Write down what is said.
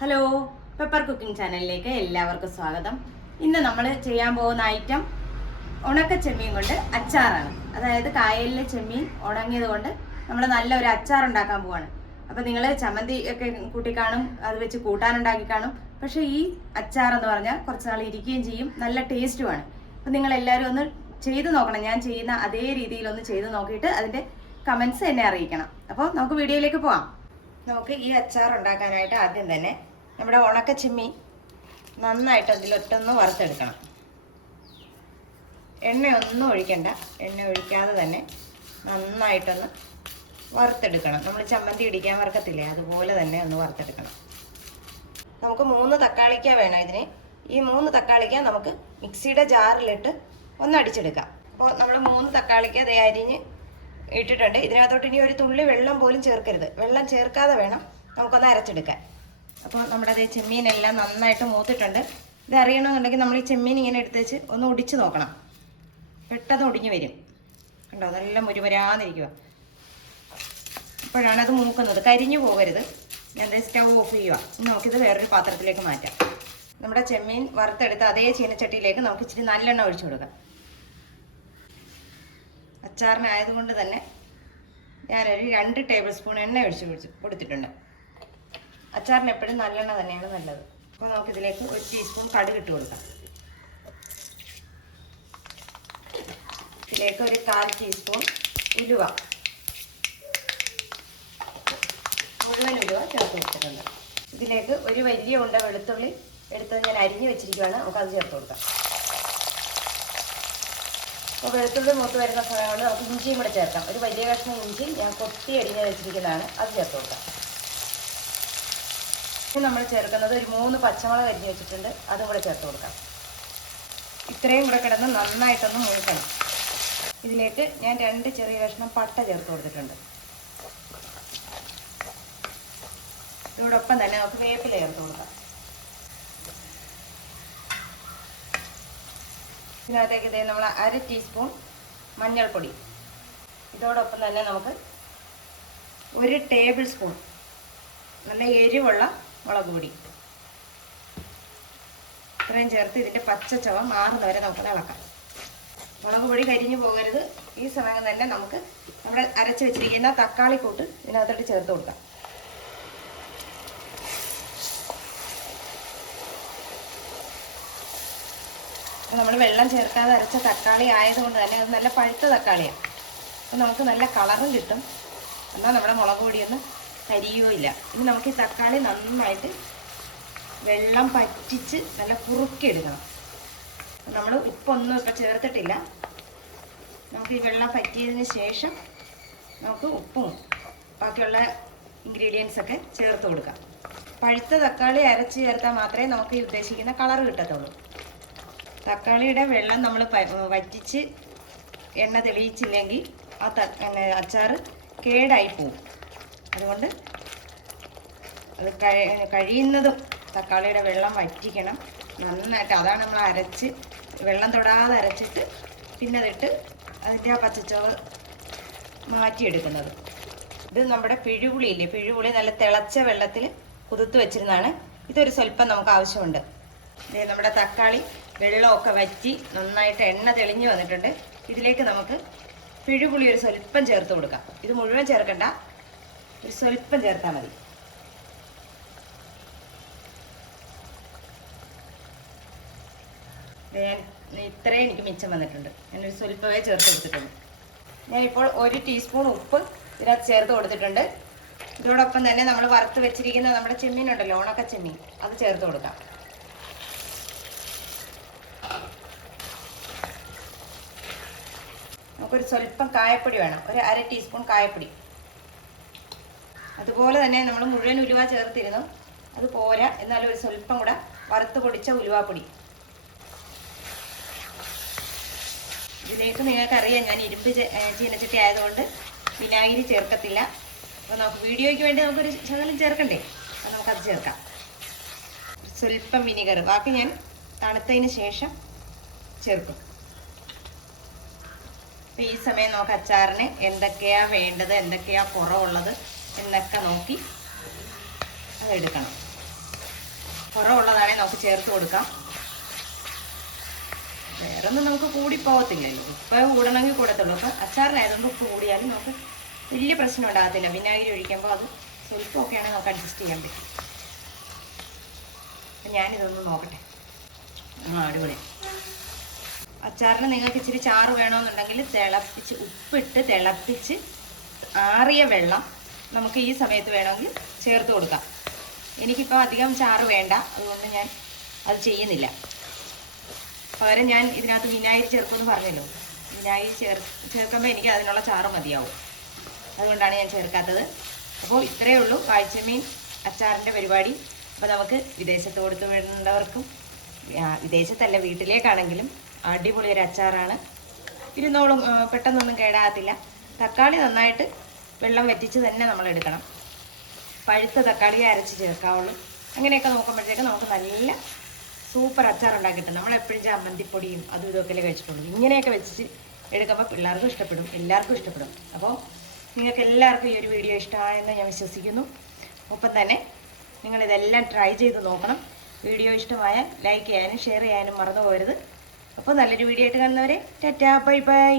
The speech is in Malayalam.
ഹലോ പെപ്പർ കുക്കിംഗ് ചാനലിലേക്ക് എല്ലാവർക്കും സ്വാഗതം. ഇന്ന് നമ്മൾ ചെയ്യാൻ പോകുന്ന ഐറ്റം ഉണക്ക ചെമ്മീൻ കൊണ്ട് അച്ചാറാണ്. അതായത് കായലിലെ ചെമ്മീൻ ഉണങ്ങിയത് കൊണ്ട് നമ്മൾ നല്ലൊരു അച്ചാർ ഉണ്ടാക്കാൻ പോവാണ്. അപ്പം നിങ്ങൾ ചമ്മന്തി ഒക്കെ കൂട്ടി കാണും അത് വെച്ച് കൂട്ടാനുണ്ടാക്കി കാണും. പക്ഷേ ഈ അച്ചാർ എന്ന് പറഞ്ഞാൽ കുറച്ച് നാൾ ഇരിക്കുകയും ചെയ്യും നല്ല ടേസ്റ്റുമാണ് അപ്പം നിങ്ങൾ എല്ലാവരും ഒന്ന് ചെയ്ത് നോക്കണം. ഞാൻ ചെയ്യുന്ന അതേ രീതിയിൽ ഒന്ന് ചെയ്ത് നോക്കിയിട്ട് അതിന്റെ കമൻസ് എന്നെ അറിയിക്കണം. അപ്പോൾ നമുക്ക് വീഡിയോയിലേക്ക് പോവാം. നമുക്ക് ഈ അച്ചാർ ഉണ്ടാക്കാനായിട്ട് ആദ്യം തന്നെ നമ്മുടെ ഉണക്ക ചിമ്മി നന്നായിട്ട് അതിലൊട്ടൊന്ന് വറുത്തെടുക്കണം. എണ്ണയൊന്നും ഒഴിക്കണ്ട. എണ്ണ ഒഴിക്കാതെ തന്നെ നന്നായിട്ടൊന്ന് വറുത്തെടുക്കണം. നമ്മൾ ചമ്മന്തി ഇടിക്കാൻ വറുക്കത്തില്ലേ? അതുപോലെ തന്നെ ഒന്ന് വറുത്തെടുക്കണം. നമുക്ക് മൂന്ന് തക്കാളിക്ക വേണം ഇതിന്. ഈ മൂന്ന് തക്കാളിക്ക നമുക്ക് മിക്സിയുടെ ജാറിലിട്ട് ഒന്ന് അടിച്ചെടുക്കാം. അപ്പോൾ നമ്മൾ മൂന്ന് തക്കാളിക്ക ദേ അരിഞ്ഞ് ഇട്ടിട്ടുണ്ട്. ഇതിനകത്തോട്ട് ഇനി ഒരു തുള്ളി വെള്ളം പോലും ചേർക്കരുത്. വെള്ളം ചേർക്കാതെ വേണം നമുക്കൊന്ന് അരച്ചെടുക്കാൻ. അപ്പോൾ നമ്മുടെ അതേ ചെമ്മീനെല്ലാം നന്നായിട്ട് മൂത്തിട്ടുണ്ട്. ഇത് അറിയണമെന്നുണ്ടെങ്കിൽ നമ്മൾ ഈ ചെമ്മീൻ ഇങ്ങനെ എടുത്ത് വെച്ച് ഒന്ന് ഒടിച്ച് നോക്കണം. പെട്ടെന്ന് ഒടിഞ്ഞു വരും. കണ്ടോ? നല്ല മുരുമുരാന്നിരിക്കുക അപ്പോഴാണ് അത് മൂക്കുന്നത്. കരിഞ്ഞു പോകരുത്. ഞാൻ സ്റ്റൗ ഓഫ് ചെയ്യുക നമുക്കിത് വേറൊരു പാത്രത്തിലേക്ക് മാറ്റാം. നമ്മുടെ ചെമ്മീൻ വറുത്തെടുത്ത് അതേ ചീനച്ചട്ടിയിലേക്ക് നമുക്ക് ഇച്ചിരി നല്ലെണ്ണ ഒഴിച്ചു കൊടുക്കാം. അച്ചാറിനായതുകൊണ്ട് തന്നെ ഞാനൊരു രണ്ട് ടേബിൾ സ്പൂൺ എണ്ണ ഒഴിച്ച് കൊടുത്തിട്ടുണ്ട്. അച്ചാറിന് എപ്പോഴും നല്ലെണ്ണ തന്നെയാണ് നല്ലത്. അപ്പോൾ നമുക്കിതിലേക്ക് ഒരു ടീസ്പൂൺ കടുക് ഇട്ട് കൊടുക്കാം. ഇതിലേക്ക് ഒരു കാൽ ടീസ്പൂൺ ഉലുവ. മുഴുവൻ ഉലുവ ചേർത്ത് കൊടുത്തിട്ടുണ്ട്. ഇതിലേക്ക് ഒരു വലിയ ഉണ്ട വെളുത്തുള്ളി എടുത്ത് ഞാൻ അരിഞ്ഞു വെച്ചിരിക്കുകയാണ് നമുക്ക് അത് ചേർത്ത് കൊടുക്കാം. അപ്പോൾ വെളുത്തുള്ളി മൂത്ത് വരുന്ന സമയമാണ് നമുക്ക് ഇഞ്ചിയും കൂടെ ചേർക്കാം. ഒരു വലിയ കഷ്ണം ഇഞ്ചി ഞാൻ കൊത്തി അരിഞ്ഞ് വെച്ചിരിക്കുന്നതാണ്. അത് ചേർത്ത് കൊടുക്കാം. ഇനി നമ്മൾ ചേർക്കുന്നത് ഒരു മൂന്ന് പച്ചമുളക് അരിഞ്ഞ് വെച്ചിട്ടുണ്ട്. അതും കൂടെ ചേർത്ത് കൊടുക്കാം. ഇത്രയും കൂടെ കിടന്ന് നന്നായിട്ടൊന്ന് മൂക്കണം. ഇതിലേക്ക് ഞാൻ രണ്ട് ചെറിയ കഷ്ണം പട്ട ചേർത്ത് കൊടുത്തിട്ടുണ്ട്. ഇതോടൊപ്പം തന്നെ നമുക്ക് വേപ്പില ചേർത്ത് കൊടുക്കാം. ഇതിനകത്തേക്ക് ഇതേ നമ്മൾ അര ടീസ്പൂൺ മഞ്ഞൾപ്പൊടി. ഇതോടൊപ്പം തന്നെ നമുക്ക് ഒരു ടേബിൾ സ്പൂൺ നല്ല എരിവുള്ള മുളക് പൊടി. ഇത്രയും ചേർത്ത് ഇതിന്റെ പച്ച ചവ മാറുന്നവരെ നമുക്ക് ഇളക്കാം മുളക് പൊടി കരിഞ്ഞു പോകരുത്. ഈ സമയം തന്നെ നമുക്ക് നമ്മുടെ അരച്ച് വെച്ചിരിക്കുന്ന തക്കാളി കൂട്ട് ഇതിനകത്തോട്ട് ചേർത്ത് കൊടുക്കാം. നമ്മൾ വെള്ളം ചേർക്കാതെ അരച്ച തക്കാളി ആയതുകൊണ്ട് തന്നെ അത് നല്ല പഴുത്ത തക്കാളിയാണ് അപ്പം നമുക്ക് നല്ല കളറും കിട്ടും. എന്നാൽ നമ്മുടെ മുളക് പൊടിയൊന്നും കരിയോ ഇല്ല. ഇനി നമുക്ക് ഈ തക്കാളി നന്നായിട്ട് വെള്ളം പറ്റിച്ച് നല്ല കുറുക്കിയെടുക്കണം നമ്മൾ ഉപ്പൊന്നും ഇപ്പം ചേർത്തിട്ടില്ല. നമുക്ക് ഈ വെള്ളം പറ്റിയതിന് ശേഷം നമുക്ക് ഉപ്പും ബാക്കിയുള്ള ഇൻഗ്രീഡിയൻസ് ഒക്കെ ചേർത്ത് കൊടുക്കാം. പഴുത്ത തക്കാളി അരച്ച് ചേർത്താൽ മാത്രമേ നമുക്ക് ഈ ഉദ്ദേശിക്കുന്ന കളർ കിട്ടത്തുള്ളൂ. തക്കാളിയുടെ വെള്ളം നമ്മൾ വറ്റിച്ച് എണ്ണ തെളിയിച്ചില്ലെങ്കിൽ ആ ത അച്ചാർ കേടായി പോകും അതുകൊണ്ട് അത് കഴി- കഴിയുന്നതും തക്കാളിയുടെ വെള്ളം വറ്റിക്കണം. നന്നായിട്ട് അതാണ് നമ്മൾ അരച്ച് വെള്ളം തൊടാതെ അരച്ചിട്ട് പിന്നെ അതിട്ട് അതിന്റെ ആ പച്ചച്ചോറ് മാറ്റിയെടുക്കുന്നത്. ഇത് നമ്മുടെ പിഴുപുളിയില്ലേ പിഴുപുളി നല്ല തിളച്ച വെള്ളത്തിൽ കുതിർത്ത് വെച്ചിരുന്നതാണ്. ഇതൊരു സ്വല്പം നമുക്ക് ആവശ്യമുണ്ട്. നമ്മുടെ തക്കാളി വെള്ളമൊക്കെ വറ്റി നന്നായിട്ട് എണ്ണ തെളിഞ്ഞു വന്നിട്ടുണ്ട്. ഇതിലേക്ക് നമുക്ക് പിഴുപുളി ഒരു സ്വല്പം ചേർത്ത് കൊടുക്കാം. ഇത് മുഴുവൻ ചേർക്കണ്ട. ഒരു സ്വല്പം ചേർത്താൽ മതി. ഞാൻ ഇത്രയും എനിക്ക് മിച്ചം വന്നിട്ടുണ്ട്. ഞാനൊരു സ്വല്പമേ ചേർത്ത് കൊടുത്തിട്ടുണ്ട് ഞാനിപ്പോൾ ഒരു ടീസ്പൂൺ ഉപ്പ് ഇതിനകത്ത് ചേർത്ത് കൊടുത്തിട്ടുണ്ട്. ഇതോടൊപ്പം തന്നെ നമ്മൾ വറുത്ത് വെച്ചിരിക്കുന്ന നമ്മുടെ ചെമ്മീൻ ഉണ്ടല്ലോ ഉണക്ക ചെമ്മീൻ അത് ചേർത്ത് കൊടുക്കാം. നമുക്കൊരു സ്വല്പം കായപ്പൊടി വേണം. ഒരു അര ടീസ്പൂൺ കായപ്പൊടി. അതുപോലെ തന്നെ നമ്മൾ മുഴുവൻ ഉലുവ ചേർത്തിരുന്നു. അത് പോരാ. എന്നാലും ഒരു സ്വല്പം കൂടെ വറുത്ത് പൊടിച്ച ഉലുവാപ്പൊടി. ഇതിലേക്ക് നിങ്ങൾക്കറിയാം ഞാൻ ഇരുമ്പ് ചീനച്ചട്ടി ആയതുകൊണ്ട് വിനാഗിരി ചേർക്കത്തില്ല. അപ്പോൾ നമുക്ക് വീഡിയോയ്ക്ക് വേണ്ടി നമുക്കൊരു ശകലം ചേർക്കണ്ടേ? അപ്പോൾ നമുക്കത് ചേർക്കാം. സ്വല്പം വിനിഗർ. ബാക്കി ഞാൻ തണുത്തതിന് ശേഷം ചേർക്കും. അപ്പോൾ ഈ സമയം നമുക്ക് അച്ചാറിന് എന്തൊക്കെയാണ് വേണ്ടത് എന്തൊക്കെയാണ് കുറവുള്ളത് എന്നൊക്കെ നോക്കി അത് എടുക്കണം. കുറവുള്ളതാണെങ്കിൽ നമുക്ക് ചേർത്ത് കൊടുക്കാം. വേറെ ഒന്നും നമുക്ക് കൂടിപ്പോകത്തില്ലല്ലോ ഉപ്പ് കൂടണമെങ്കിൽ കൂടത്തുള്ളൂ. അപ്പം അച്ചാറിനായതുകൊണ്ട് ഉപ്പ് കൂടിയാലും നമുക്ക് വലിയ പ്രശ്നം ഉണ്ടാകത്തില്ല. വിനാഗിരി ഒഴിക്കുമ്പോൾ അത് സ്വല്പമൊക്കെ നമുക്ക് അഡ്ജസ്റ്റ് ചെയ്യാൻ പറ്റും. അപ്പം ഞാനിതൊന്ന് നോക്കട്ടെ. ആ അടിപൊളി. അച്ചാറിന് നിങ്ങൾക്ക് ഇച്ചിരി ചാറ് വേണമെന്നുണ്ടെങ്കിൽ തിളപ്പിച്ച് ഉപ്പിട്ട് തിളപ്പിച്ച് ആറിയ വെള്ളം നമുക്ക് ഈ സമയത്ത് വേണമെങ്കിൽ ചേർത്ത് കൊടുക്കാം. എനിക്കിപ്പോൾ അധികം ചാറ് വേണ്ട. അതുകൊണ്ട് ഞാൻ അത് ചെയ്യുന്നില്ല. പകരം ഞാൻ ഇതിനകത്ത് വിനാഗിരി ചേർക്കുമെന്ന് പറഞ്ഞല്ലോ. വിനാഗിരി ചേർ ചേർക്കുമ്പോൾ എനിക്ക് അതിനുള്ള ചാറ് മതിയാവും. അതുകൊണ്ടാണ് ഞാൻ ചേർക്കാത്തത്. അപ്പോൾ ഇത്രയേ ഉള്ളൂ. കാഴ്ചമീൻ അച്ചാറിന്റെ പരിപാടി. അപ്പോൾ നമുക്ക് വിദേശത്ത് കൊടുത്ത് വിടുന്നവർക്കും വിദേശത്തല്ല വീട്ടിലേക്കാണെങ്കിലും അടിപൊളി ഒരു അച്ചാറാണ്. ഇരുന്നോളും പെട്ടെന്നൊന്നും കേടാകത്തില്ല. തക്കാളി നന്നായിട്ട് വെള്ളം വറ്റിച്ച് തന്നെ നമ്മൾ എടുക്കണം. പഴുത്ത തക്കാളി അരച്ച് ചേർക്കാവുള്ളൂ. അങ്ങനെയൊക്കെ നോക്കുമ്പോഴത്തേക്ക് നമുക്ക് നല്ല സൂപ്പർ അച്ചാർ ഉണ്ടാക്കിയിട്ടുണ്ട്. നമ്മൾ എപ്പോഴും ചമ്മന്തിപ്പൊടിയും അതും ഇതൊക്കെ അല്ലേ കഴിച്ചിട്ടുള്ളൂ. ഇങ്ങനെയൊക്കെ വെച്ച് എടുക്കുമ്പോൾ പിള്ളേർക്കും ഇഷ്ടപ്പെടും. എല്ലാവർക്കും ഇഷ്ടപ്പെടും. അപ്പോൾ നിങ്ങൾക്ക് എല്ലാവർക്കും ഈ ഒരു വീഡിയോ ഇഷ്ടമായെന്ന് ഞാൻ വിശ്വസിക്കുന്നു. ഒപ്പം തന്നെ നിങ്ങളിതെല്ലാം ട്രൈ ചെയ്ത് നോക്കണം. വീഡിയോ ഇഷ്ടമായാൽ ലൈക്ക് ചെയ്യാനും ഷെയർ ചെയ്യാനും മറന്നു പോകരുത്. അപ്പോൾ നല്ലൊരു വീഡിയോ ആയിട്ട് കാണുന്നവരെ ടാറ്റാ ബൈ ബൈ.